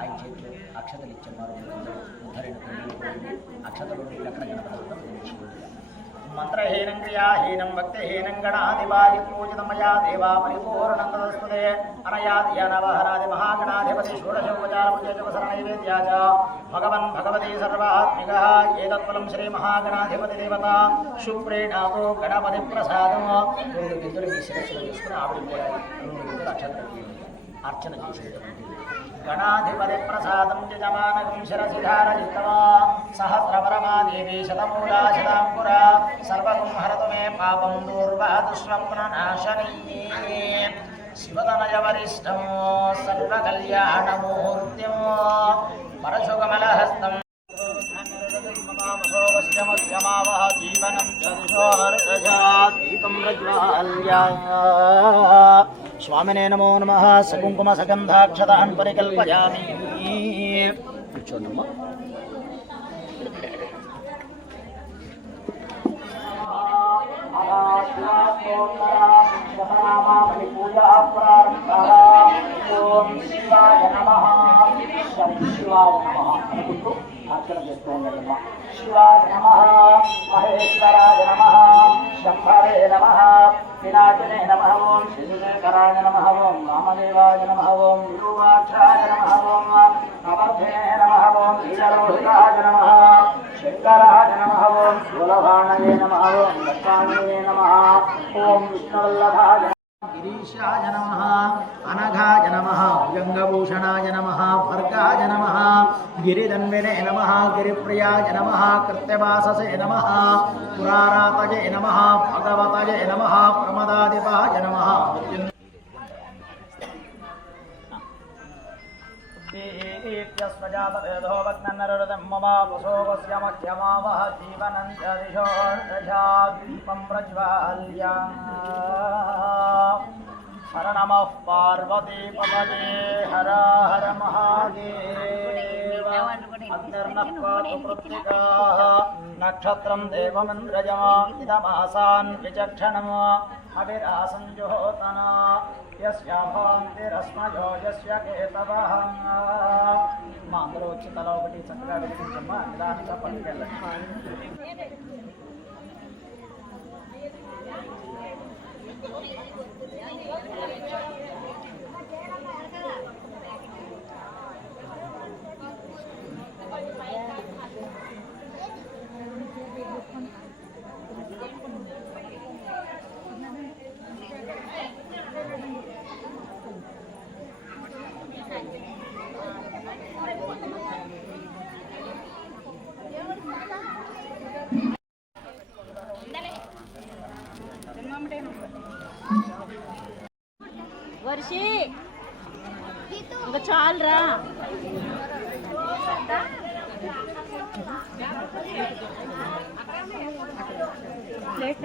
ఆయన చేతిలో అక్షతలు ఇచ్చేవారు ఉద్ధరణ అక్షతలు అక్కడ మంత్రహీనం క్రియాహీనం భక్తిహీనం గణాధిపాది పూజితమయా దేవా పరిపూర్ణం తదస్తుతే అనయాదియానవహనాది మహాగణాధిపతి షోడశోపచారముచరనైవేద్యా చ భగవన్ భగవతి సర్వాత్మిక ఏతత్ఫలం శ్రీ మహాగణాధిపతి దేవత శుక్రేణాతో గణపతి ప్రసాదం రెండు విద్యులు మీ శిరస్సులు తీసుకుని ఆవిడ కూడా రెండు విద్యులు అక్షతలు अर्चन गणाधिपति प्रसादं यजमानकं शिरसि धारयित्वा सहस्रवरमा देवी शतमूला शतांकुरा सर्वगुं हरतु मे पापं दूर्वा दुष्स्वप्ननाशनी शिवतनयवरिष्ठं सर्वकल्याणमूर्तिं परशुकमलहस्तं ममावसोऽवश्यमध्यमावः जीवनं दीपं प्रज्वाल्या स्वामिने नमो नमः सकुंकुम सगंधाक्षतान् परिकल्पयामि शिवाय नमः महेश्वराय नमः शंभवे नमः पिनाकिने नमः ओं श्रीशेखराय नमः ओं वामदेवाय नमः ओं विरूपाक्षाय नमः ओं नवधेने नमः ओं नीलरोहिताय नमः शंकराय नमः ओं शूलभाणये नमः ओं दत्तात्रेये नमः ओं विष्णुवल्लभाय गिरीशाय नमः अनघाय नमः भुजंगभूषणाय नमः भर्गाय नमः गिरिधन्विने नमः गिरिप्रियाय नमः कृत्यवाससे नमः पुरारातये नमः भगवतये नमः प्रमदादिपाय नमः देहेत्यस्वजातवेदो वग्ननरदं ममावसोऽवस्य मध्यमावः जीवनं च दिशोर्दशाद्दीपं प्रज्वाल्या हर नमः पार्वतीपदे हर हर महादेव अग्निर्नः पातु पृत्तिकाः नक्षत्रं देवमिन्द्रजम् इदमासान् विचक्षणम् अविरासञ्जुहोतना यस्य भान्तिरस्मयो यस्य केतवः మా అందరూ వచ్చి తల ఒకటి చక్కగా వెలిగించమ్మా నిదానంగా పట్టుకెళ్ళండి वर्षी चाल रा प्लेट